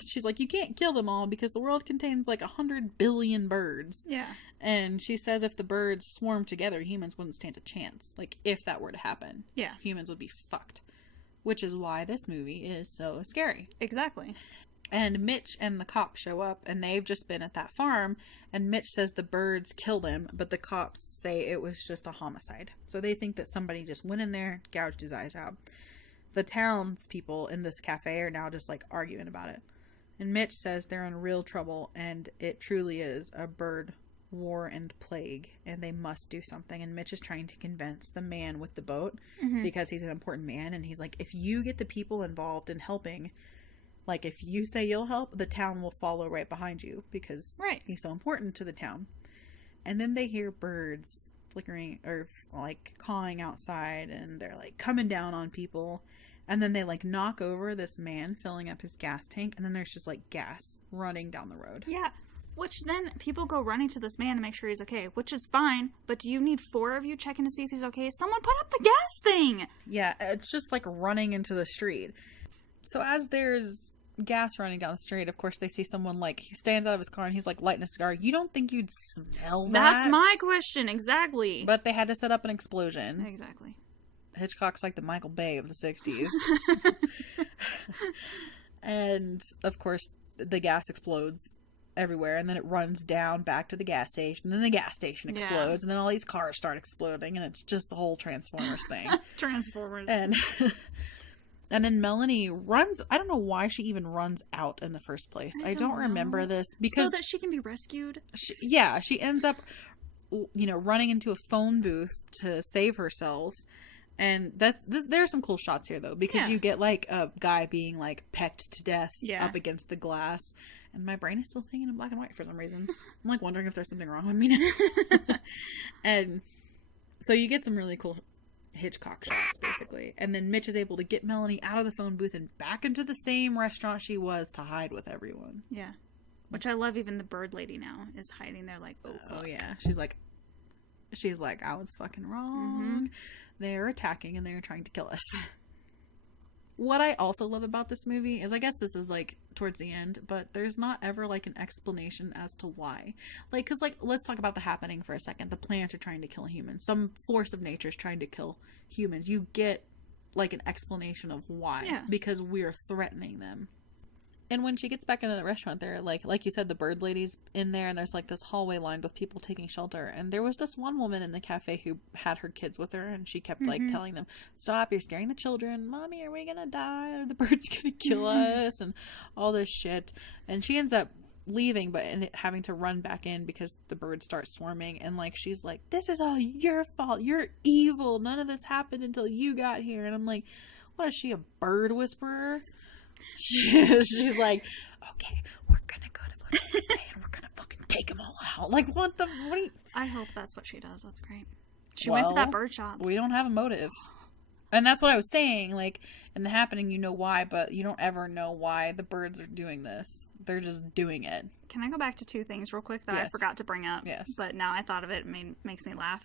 She's like, you can't kill them all because the world contains like 100 billion birds. Yeah. And she says if the birds swarmed together, humans wouldn't stand a chance. Like, if that were to happen. Yeah. Humans would be fucked. Which is why this movie is so scary. Exactly. And Mitch and the cops show up, and they've just been at that farm, and Mitch says the birds killed him, but the cops say it was just a homicide. So they think that somebody just went in there, gouged his eyes out. The townspeople in this cafe are now just, like, arguing about it. And Mitch says they're in real trouble, and it truly is a bird war and plague, and they must do something. And Mitch is trying to convince the man with the boat, because he's an important man, and he's like, if you get the people involved in helping... Like, if you say you'll help, the town will follow right behind you because he's so important to the town. And then they hear birds flickering or, like, cawing outside, and they're, like, coming down on people. And then they, like, knock over this man filling up his gas tank, and then there's just, like, gas running down the road. Yeah. Which then people go running to this man to make sure he's okay, which is fine. But do you need 4 of you checking to see if he's okay? Someone put up the gas thing! Yeah, it's just, like, running into the street. So as there's gas running down the street, of course they see someone, like, he stands out of his car and he's, like, lighting a cigar. You don't think you'd smell that? That's my question, exactly. But they had to set up an explosion. Exactly. Hitchcock's like the Michael Bay of the 60s. And, of course, the gas explodes everywhere, and then it runs down back to the gas station, and then the gas station explodes, and then all these cars start exploding, and it's just the whole Transformers thing. Transformers. And then Melanie runs. I don't know why she even runs out in the first place. I don't remember this. Because so that she can be rescued? She ends up, running into a phone booth to save herself. And there's some cool shots here, though. Because you get, like, a guy being, like, pecked to death up against the glass. And my brain is still seeing it in black and white for some reason. I'm like wondering if there's something wrong with me now. And so you get some really cool Hitchcock shots, basically. And then Mitch is able to get Melanie out of the phone booth and back into the same restaurant she was to hide with everyone. Yeah. Which I love. Even the bird lady now is hiding there like, oh, fuck. Oh, yeah. She's like, I was fucking wrong. They're attacking and they're trying to kill us. What I also love about this movie is, I guess this is like towards the end, but there's not ever like an explanation as to why. Like, cause like, let's talk about the happening for a second. The plants are trying to kill humans. Some force of nature is trying to kill humans. You get like an explanation of why. Yeah. Because we're threatening them. And when she gets back into the restaurant there, like you said, the bird lady's in there, and there's like this hallway lined with people taking shelter. And there was this one woman in the cafe who had her kids with her, and she kept like telling them, "Stop, you're scaring the children. Mommy, are we gonna die? Are the birds gonna kill us?" And all this shit. And she ends up leaving, but having to run back in because the birds start swarming. And like, she's like, "This is all your fault. You're evil. None of this happened until you got here." And I'm like, what is she, a bird whisperer? She's like, "Okay, we're gonna go to the buffet and we're gonna fucking take them all out." Like, what are you... I hope that's what she does. That's great. She went to that bird shop. We don't have a motive. And that's what I was saying. Like, in the happening, you know why, but you don't ever know why the birds are doing this. They're just doing it. Can I go back to two things real quick that I forgot to bring up? Yes. But now I thought of it, makes me laugh.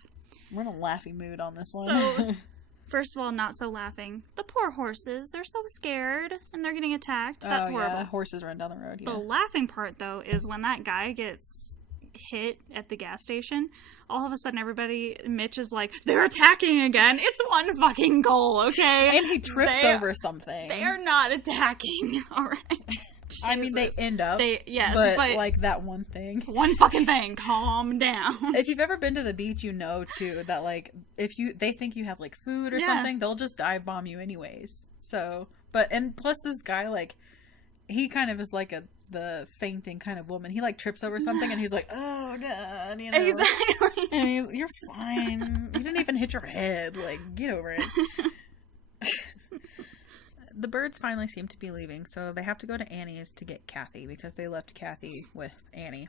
We're in a laughing mood on this one. So... First of all, not so laughing. The poor horses, they're so scared, and they're getting attacked. That's horrible. Yeah. Horses run down the road, yeah. The laughing part, though, is when that guy gets hit at the gas station, all of a sudden Mitch is like, "They're attacking again. It's one fucking goal, okay?" And he trips over something. They are not attacking, alright? I mean, they end up. Yes, but like that one thing. One fucking thing. Calm down. If you've ever been to the beach, you know too that like if they think you have like food or something, they'll just dive bomb you anyways. So, and plus this guy, like, he kind of is like the fainting kind of woman. He like trips over something and he's like, "Oh god," you know. Exactly. And you're fine. You didn't even hit your head. Like, get over it. The birds finally seem to be leaving, so they have to go to Annie's to get Kathy because they left Kathy with Annie.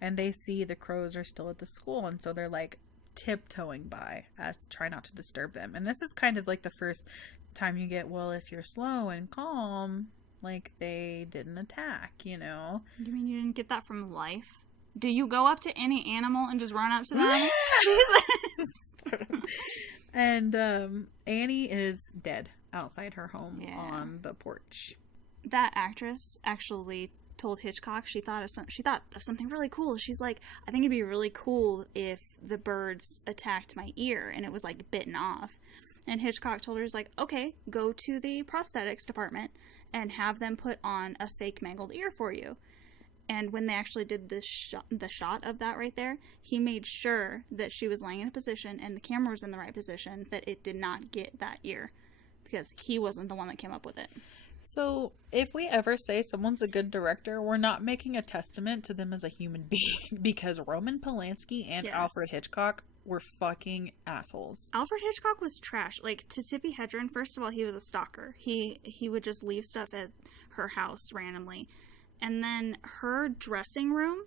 And they see the crows are still at the school, and so they're like tiptoeing by as try not to disturb them. And this is kind of like the first time you get, well, if you're slow and calm, like they didn't attack, you know? You mean you didn't get that from life? Do you go up to any animal and just run up to them? Jesus. And Annie is dead outside her home on the porch. That actress actually told Hitchcock she thought of something really cool. She's like, "I think it'd be really cool if the birds attacked my ear and it was like bitten off." And Hitchcock told her, he's like, "Okay, go to the prosthetics department and have them put on a fake mangled ear for you." And when they actually did the shot of that right there, he made sure that she was laying in a position and the camera was in the right position that it did not get that ear. Because he wasn't the one that came up with it. So, if we ever say someone's a good director, we're not making a testament to them as a human being. Because Roman Polanski and Alfred Hitchcock were fucking assholes. Alfred Hitchcock was trash. Like, to Tippi Hedren, first of all, he was a stalker. He would just leave stuff at her house randomly. And then her dressing room,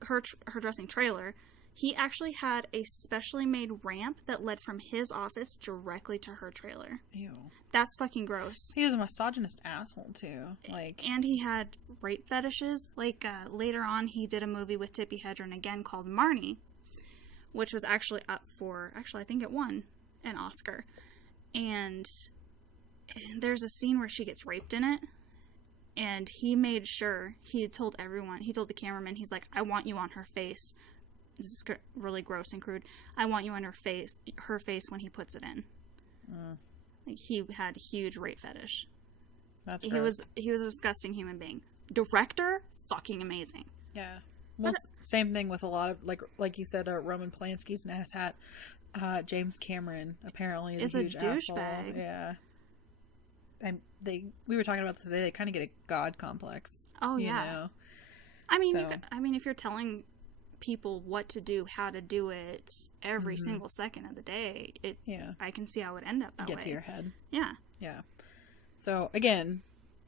her dressing trailer... He actually had a specially made ramp that led from his office directly to her trailer. Ew. That's fucking gross. He was a misogynist asshole, too. And he had rape fetishes. Like, later on, he did a movie with Tippi Hedren again called Marnie, which was actually up for... Actually, I think it won an Oscar. And there's a scene where she gets raped in it. And he made sure, he told the cameraman, he's like, "I want you on her face." This is really gross and crude. "I want you on her face when he puts it in." Like, he had huge rape fetish. That's gross. He was a disgusting human being. Director, fucking amazing. Yeah. Well, same thing with a lot of like you said, Roman Polanski's an asshat. James Cameron apparently is a huge douchebag. Yeah. And we were talking about this today. They kind of get a god complex. Oh yeah. You know? I mean, if you're telling people what to do, how to do it every single second of the day, I can see how it would end up that way. Get to your head. Yeah. Yeah. So again,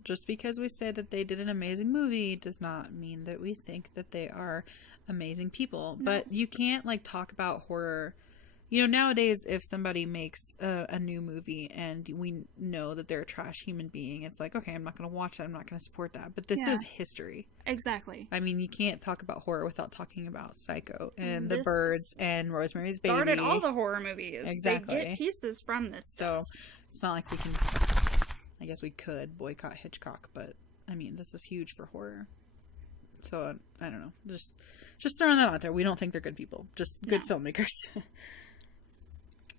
Just because we say that they did an amazing movie does not mean that we think that they are amazing people. No. But you can't, like, talk about horror. You know, nowadays, if somebody makes a new movie and we know that they're a trash human being, it's like, okay, I'm not going to watch that. I'm not going to support that. But this is history. Exactly. I mean, you can't talk about horror without talking about Psycho and The Birds and Rosemary's Baby. Started all the horror movies. Exactly. They get pieces from this stuff. So it's not like we can, I guess we could boycott Hitchcock, but I mean, this is huge for horror. So I don't know. Just throwing that out there. We don't think they're good people. Just good filmmakers.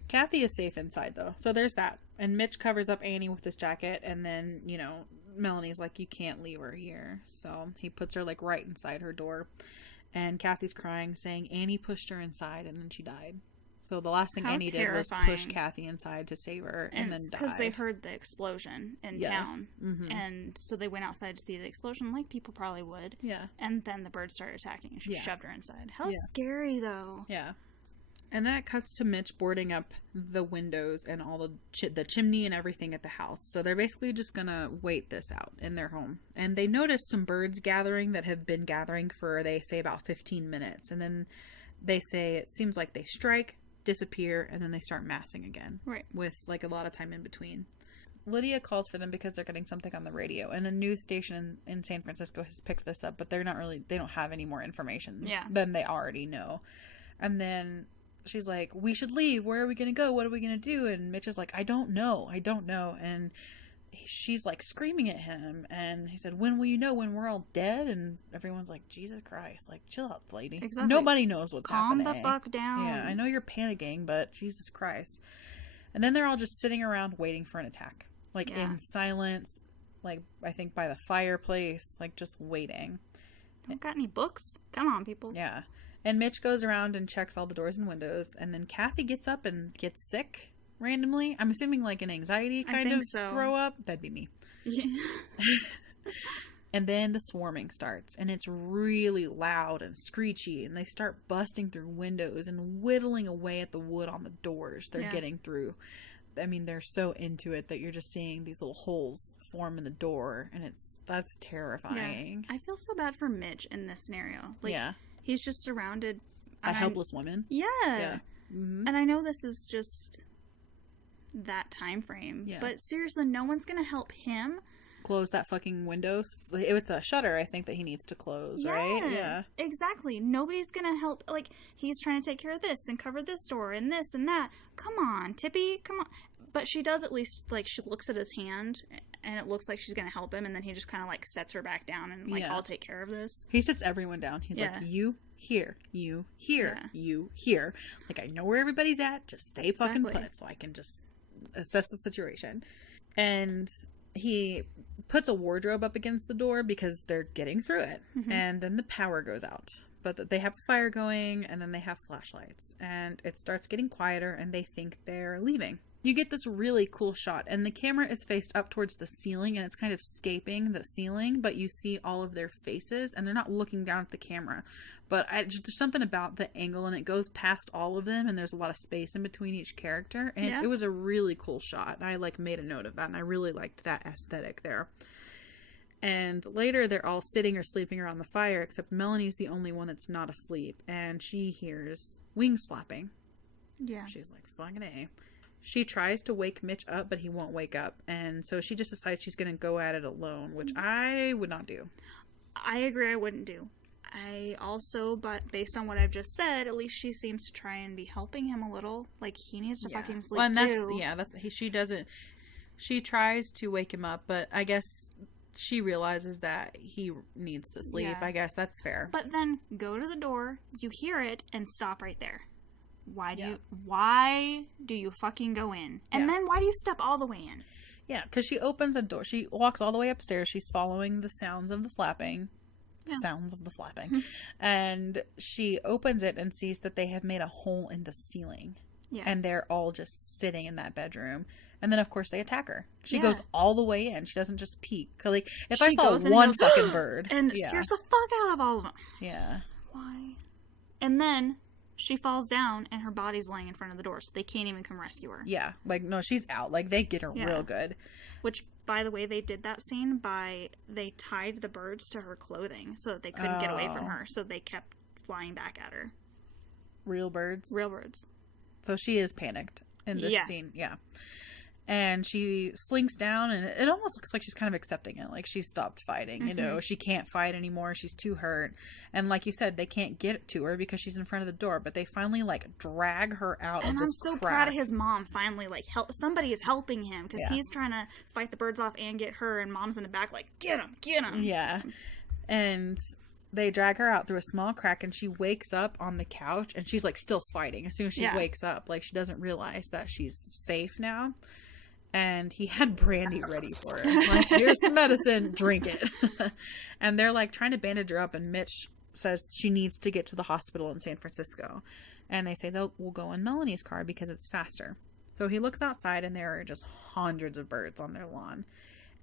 Kathy is safe inside, though. So there's that. And Mitch covers up Annie with his jacket. And then, you know, Melanie's like, you can't leave her here. So he puts her, like, right inside her door. And Kathy's crying, saying Annie pushed her inside and then she died. So the last thing Annie did was push Kathy inside to save her and then died. Because they heard the explosion in town. Mm-hmm. And so they went outside to see the explosion like people probably would. Yeah. And then the birds started attacking and she shoved her inside. How scary, though. Yeah. And that cuts to Mitch boarding up the windows and all the chimney and everything at the house. So they're basically just going to wait this out in their home. And they notice some birds gathering that have been gathering for, they say, about 15 minutes. And then they say it seems like they strike, disappear, and then they start massing again. Right. With, like, a lot of time in between. Lydia calls for them because they're getting something on the radio. And a news station in San Francisco has picked this up, but they don't have any more information than they already know. And then she's like, we should leave. Where are we going to go? What are we going to do? And Mitch is like, I don't know. And she's like screaming at him. And he said, when will you know? When we're all dead? And everyone's like, Jesus Christ. Like, chill out, lady. Exactly. Nobody knows what's happening. Calm the fuck down. Yeah, I know you're panicking, but Jesus Christ. And then they're all just sitting around waiting for an attack. Like, in silence. Like, I think by the fireplace. Like, just waiting. You got any books? Come on, people. Yeah. And Mitch goes around and checks all the doors and windows. And then Kathy gets up and gets sick randomly. I'm assuming like an anxiety kind of throw up. That'd be me. Yeah. And then the swarming starts. And it's really loud and screechy. And they start busting through windows and whittling away at the wood on the doors they're getting through. I mean, they're so into it that you're just seeing these little holes form in the door. And that's terrifying. Yeah. I feel so bad for Mitch in this scenario. Like, he's just surrounded by helpless women. Yeah. Mm-hmm. And I know this is just that time frame, but seriously, no one's gonna help him close that fucking windows. It's a shutter, I think, that he needs to close, right? Yeah, exactly. Nobody's gonna help. Like, he's trying to take care of this and cover this door and this and that. Come on, Tippy, come on. But she does at least, like, she looks at his hand and it looks like she's gonna help him, and then he just kind of like sets her back down and like, I'll take care of this. He sits everyone down. He's like, you here, you here, you here. Like, I know where everybody's at. Just stay fucking put so I can just assess the situation. And he puts a wardrobe up against the door because they're getting through it. Mm-hmm. And then the power goes out. But they have a fire going, and then they have flashlights. And it starts getting quieter, and they think they're leaving. You get this really cool shot, and the camera is faced up towards the ceiling, and it's kind of scaping the ceiling, but you see all of their faces, and they're not looking down at the camera. But there's something about the angle, and it goes past all of them, and there's a lot of space in between each character, and it was a really cool shot. I, like, made a note of that, and I really liked that aesthetic there. And later, they're all sitting or sleeping around the fire, except Melanie's the only one that's not asleep, and she hears wings flapping. Yeah. She's like, fucking A. She tries to wake Mitch up, but he won't wake up. And so she just decides she's going to go at it alone, which I would not do. I agree, I wouldn't do. I also, but based on what I've just said, at least she seems to try and be helping him a little. Like, he needs to fucking sleep, well, and she doesn't. She tries to wake him up, but I guess she realizes that he needs to sleep. I guess that's fair. But then go to the door, you hear it, and stop right there. Why do you fucking go in? And then why do you step all the way in? Yeah, because she opens a door. She walks all the way upstairs. She's following the sounds of the flapping. And she opens it and sees that they have made a hole in the ceiling. Yeah. And they're all just sitting in that bedroom. And then, of course, they attack her. She goes all the way in. She doesn't just peek. Like, if I saw one fucking bird. And scares the fuck out of all of them. Yeah. Why? And then She falls down and her body's laying in front of the door, so they can't even come rescue her. Yeah, like, no, she's out. Like, they get her real good. Which, by the way, they did that scene they tied the birds to her clothing so that they couldn't get away from her, so they kept flying back at her. Real birds? Real birds. So she is panicked in this scene. Yeah. And she slinks down, and it almost looks like she's kind of accepting it. Like, she stopped fighting, you know. She can't fight anymore. She's too hurt. And like you said, they can't get to her because she's in front of the door. But they finally, like, drag her out of this I'm so proud of his mom, finally. Like, somebody is helping him because he's trying to fight the birds off and get her. And Mom's in the back like, get him, get him. Yeah. And they drag her out through a small crack, and she wakes up on the couch. And she's, like, still fighting as soon as she wakes up. Like, she doesn't realize that she's safe now. And he had brandy ready for her. Like, here's some medicine, drink it. And they're like trying to bandage her up, and Mitch says she needs to get to the hospital in San Francisco. And they say we'll go in Melanie's car because it's faster. So he looks outside, and there are just hundreds of birds on their lawn.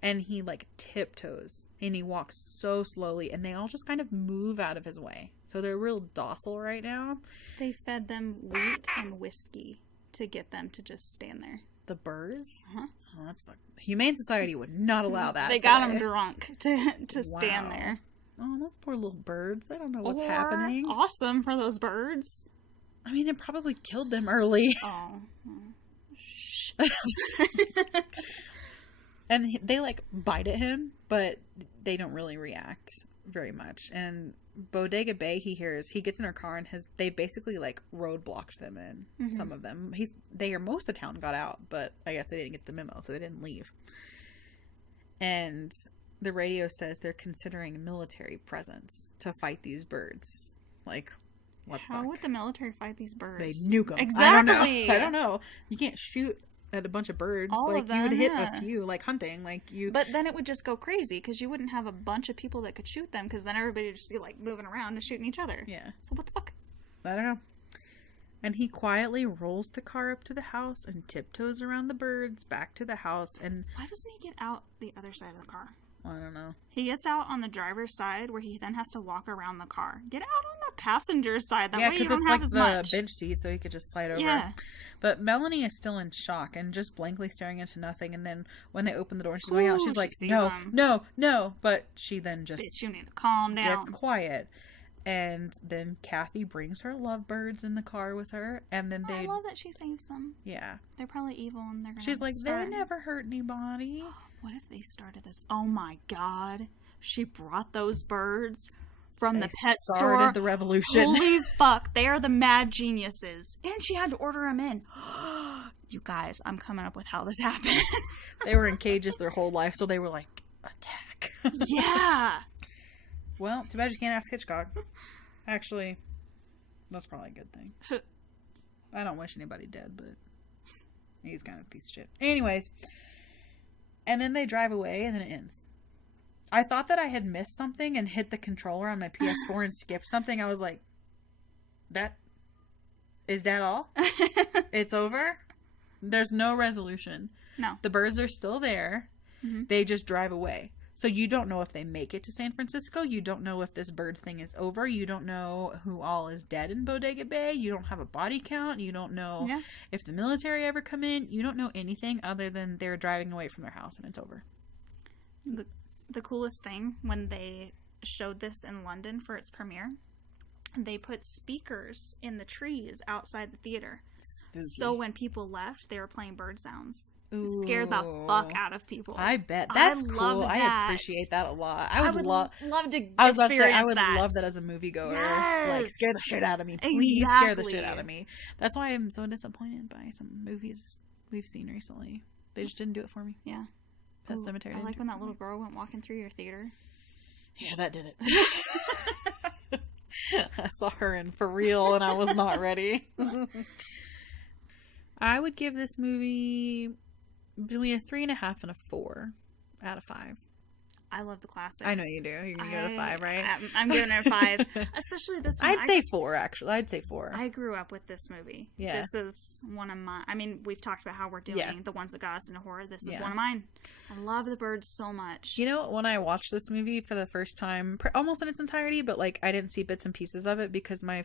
And he like tiptoes, and he walks so slowly, and they all just kind of move out of his way. So they're real docile right now. They fed them wheat and whiskey to get them to just stand there. The birds? Uh-huh. Oh, that's fucking... Humane Society would not allow that. They got them drunk to stand there. Oh, those poor little birds. I don't know what's happening. Awesome for those birds. I mean, it probably killed them early. Oh. Shh. And they, like, bite at him, but they don't really react very much. And Bodega Bay, he gets in her car, and they basically, like, roadblocked them in. Some of them. Most of the town got out, but I guess they didn't get the memo, so they didn't leave. And the radio says they're considering military presence to fight these birds. Like, what the fuck? How would the military fight these birds? They nuke them. Exactly. I don't know. You can't shoot at a bunch of birds. All like, of them, you would hit a few, like hunting. But then it would just go crazy because you wouldn't have a bunch of people that could shoot them because then everybody would just be like moving around and shooting each other. Yeah. So what the fuck? I don't know. And he quietly rolls the car up to the house and tiptoes around the birds back to the house. And why doesn't he get out the other side of the car? I don't know. He gets out on the driver's side where he then has to walk around the car. Get out on the passenger's side. That way you don't have as much. Yeah, because it's like the bench seat, so he could just slide over. Yeah. But Melanie is still in shock and just blankly staring into nothing. And then when they open the door and she's going out, she's like, no. But she then just... Bitch, you need to calm down. Gets quiet. And then Kathy brings her lovebirds in the car with her. And then I love that she saves them. Yeah. They're probably evil and they're going to She's like, they never hurt anybody. What if they started this? Oh my god. She brought those birds from the pet store. Started the revolution. Holy fuck. They are the mad geniuses. And she had to order them in. You guys, I'm coming up with how this happened. They were in cages their whole life, so they were like, attack. Yeah. Well, too bad you can't ask Hitchcock. Actually, that's probably a good thing. I don't wish anybody dead, but he's kind of a piece of shit. Anyways, and then they drive away, and then it ends. I thought that I had missed something and hit the controller on my PS4 and skipped something. I was like, is that all? It's over? There's no resolution. No. The birds are still there. Mm-hmm. They just drive away. So you don't know if they make it to San Francisco. You don't know if this bird thing is over. You don't know who all is dead in Bodega Bay. You don't have a body count. You don't know if the military ever come in. You don't know anything other than they're driving away from their house and it's over. The coolest thing, when they showed this in London for its premiere, they put speakers in the trees outside the theater. Spooky. So when people left, they were playing bird sounds. Ooh. Scared the fuck out of people. I bet. That's cool. I appreciate that a lot. I would love to experience I would that. Love that as a moviegoer. Yes. Like, scare the shit out of me. Please scare the shit out of me. That's why I'm so disappointed by some movies we've seen recently. They just didn't do it for me. Yeah. Pet Cemetery. I like when that little girl went walking through your theater. Yeah, that did it. I saw her in For Real and I was not ready. I would give this movie between a 3.5 and a 4 out of 5. I love the classics. I know you do. You're going to give it a 5, right? I'm giving it a 5. Especially this one. I'd say 4, actually. I'd say 4. I grew up with this movie. Yeah. This is one of my... I mean, we've talked about how we're doing the ones that got us into horror. This is one of mine. I love The Birds so much. You know, when I watched this movie for the first time, almost in its entirety, but, like, I didn't see bits and pieces of it because my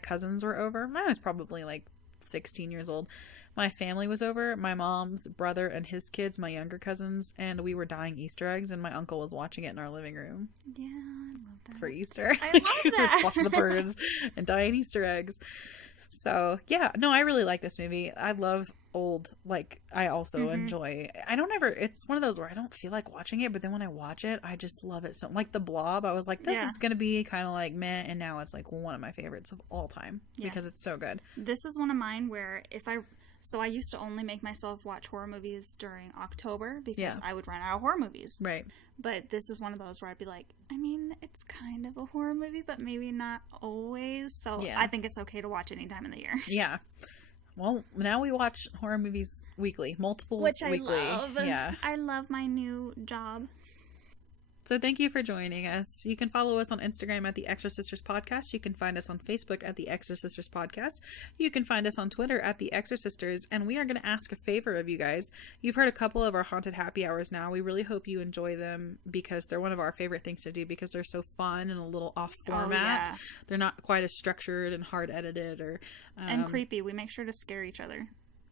cousins were over. I was probably, like, 16 years old. My family was over, my mom's brother and his kids, my younger cousins, and we were dyeing Easter eggs, and my uncle was watching it in our living room. Yeah, I love that. For Easter. I love We were just that. watching the birds and dyeing Easter eggs. So, yeah. No, I really like this movie. I love old, like, I also enjoy. It's one of those where I don't feel like watching it, but then when I watch it, I just love it so. Like The Blob, I was like, this is going to be kind of like meh, and now it's like one of my favorites of all time because it's so good. This is one of mine where So I used to only make myself watch horror movies during October because I would run out of horror movies. Right. But this is one of those where I'd be like, I mean, it's kind of a horror movie, but maybe not always. So I think it's okay to watch any time in the year. Yeah. Well, now we watch horror movies weekly. Multiples weekly. Which I love. Yeah. I love my new job. So thank you for joining us. You can follow us on Instagram at The Exorcisters Podcast. You can find us on Facebook at The Exorcisters Podcast. You can find us on Twitter at The Exorcisters. And we are going to ask a favor of you guys. You've heard a couple of our haunted happy hours now. We really hope you enjoy them because they're one of our favorite things to do because they're so fun and a little off format. Oh, yeah. They're not quite as structured and hard edited or and creepy. We make sure to scare each other.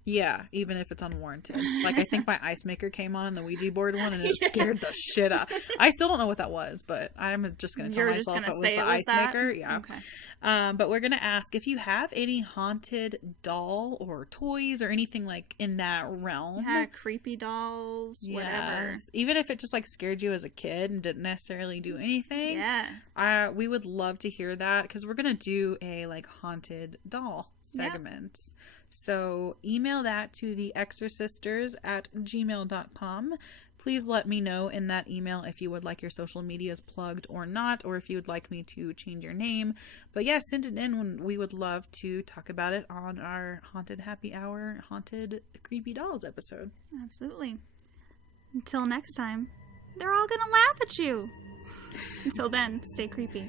Yeah, even if it's unwarranted. Like, I think my ice maker came on in the Ouija board one, and it scared the shit out. I still don't know what that was, but I'm just going to tell myself it was the ice maker. Yeah. Okay. But we're going to ask if you have any haunted doll or toys or anything like in that realm. Yeah, creepy dolls, whatever. Even if it just like scared you as a kid and didn't necessarily do anything. Yeah. We would love to hear that because we're going to do a like haunted doll segment. Yep. So email that to theexorcisters@gmail.com. Please let me know in that email if you would like your social medias plugged or not, or if you would like me to change your name. But yeah, send it in when we would love to talk about it on our Haunted Happy Hour Haunted Creepy Dolls episode. Absolutely. Until next time, they're all gonna laugh at you. Until then, stay creepy.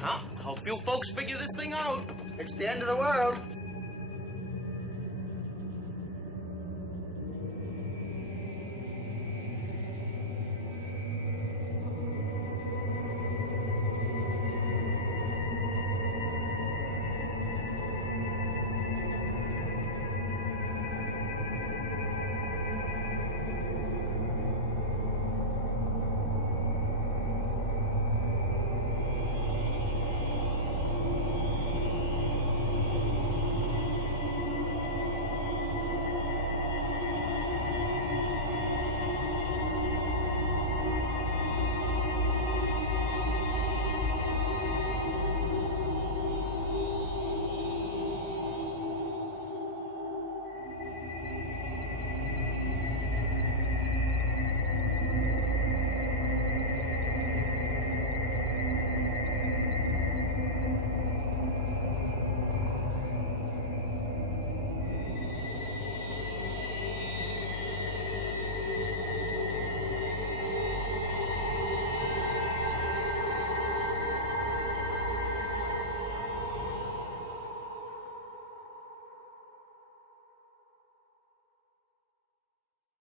Well, hope you folks figure this thing out. It's the end of the world.